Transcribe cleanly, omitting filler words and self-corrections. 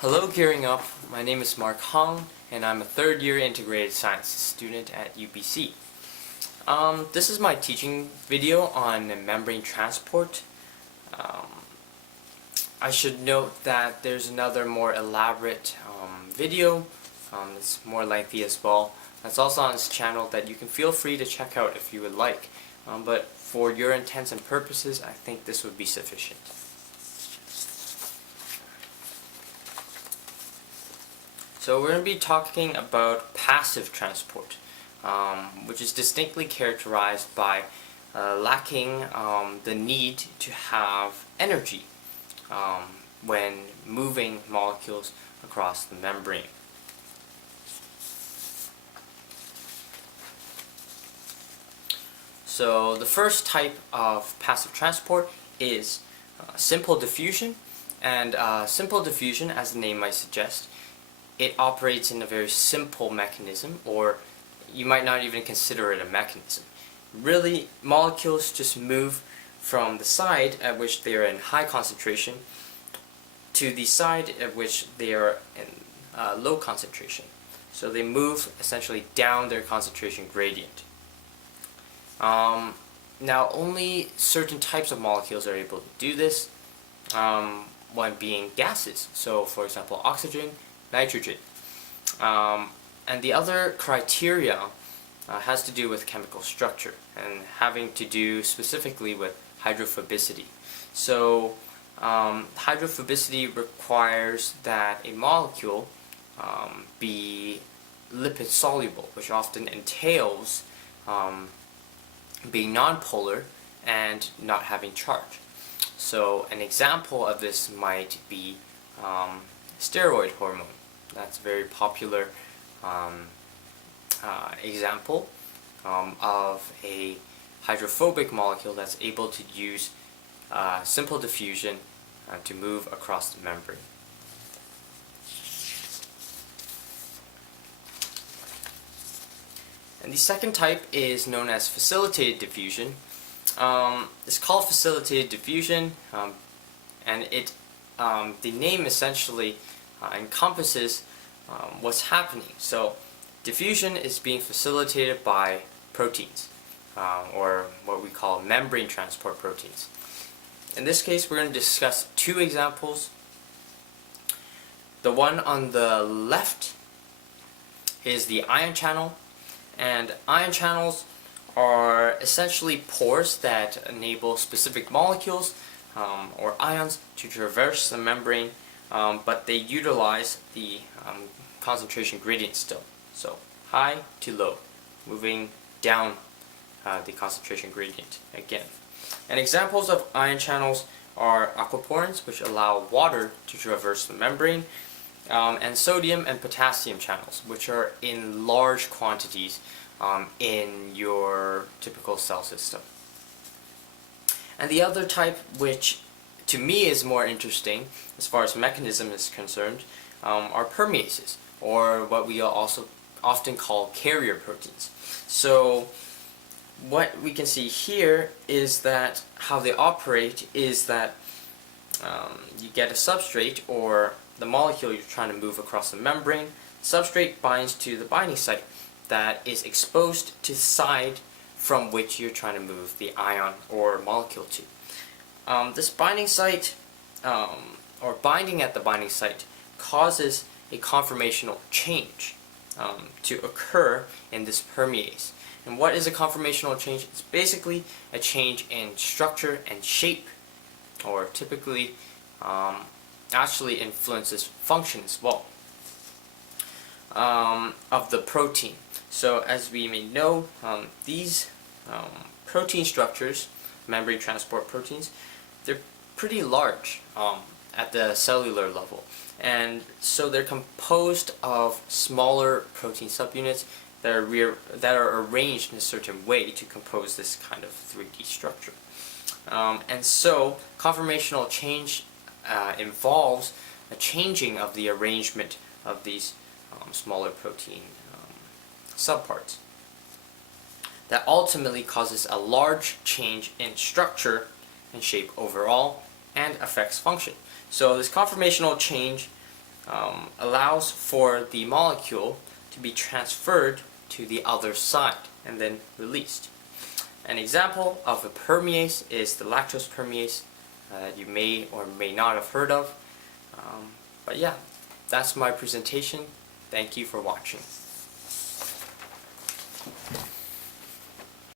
Hello, GEERing Up. My name is Mark Hong, and I'm a third-year integrated sciences student at UBC. This is my teaching video on membrane transport. I should note that there's another more elaborate video. It's more lengthy as well. That's also on this channel that you can feel free to check out if you would like. But for your intents and purposes, I think this would be sufficient. So we're going to be talking about passive transport, which is distinctly characterized by lacking the need to have energy when moving molecules across the membrane. So the first type of passive transport is simple diffusion, and simple diffusion, as the name might suggest, it operates in a very simple mechanism, or you might not even consider it a mechanism. Really, molecules just move from the side at which they are in high concentration to the side at which they are in low concentration. So they move essentially down their concentration gradient. Now, only certain types of molecules are able to do this, one being gases. So, for example, oxygen, nitrogen. And the other criteria has to do with chemical structure and having to do specifically with hydrophobicity. So hydrophobicity requires that a molecule be lipid soluble, which often entails being nonpolar and not having charge. So an example of this might be steroid hormone. That's a very popular example of a hydrophobic molecule that's able to use simple diffusion to move across the membrane. And the second type is known as facilitated diffusion. It's called facilitated diffusion, and the name essentially encompasses what's happening. So diffusion is being facilitated by proteins, or what we call membrane transport proteins. In this case, we're going to discuss two examples. The one on the left is the ion channel, and ion channels are essentially pores that enable specific molecules or ions to traverse the membrane, but they utilize the concentration gradient still. So high to low, moving down the concentration gradient again. And examples of ion channels are aquaporins, which allow water to traverse the membrane, and sodium and potassium channels, which are in large quantities in your typical cell system. And the other type, which to me is more interesting as far as mechanism is concerned, are permeases, or what we also often call carrier proteins. So what we can see here is that how they operate is that you get a substrate, or the molecule you're trying to move across the membrane. Substrate binds to the binding site that is exposed to the side from which you're trying to move the ion or molecule to. This binding site, or binding at the binding site, causes a conformational change to occur in this permease. And what is a conformational change? It's basically a change in structure and shape, or typically actually influences function as well, of the protein. So as we may know, these protein structures, membrane transport proteins, they're pretty large at the cellular level, and so they're composed of smaller protein subunits that are arranged in a certain way to compose this kind of 3D structure. And so conformational change involves a changing of the arrangement of these smaller protein subparts that ultimately causes a large change in structure and shape overall and affects function. So this conformational change allows for the molecule to be transferred to the other side and then released. An example of a permease is the lactose permease that you may or may not have heard of. But yeah, that's my presentation. Thank you for watching.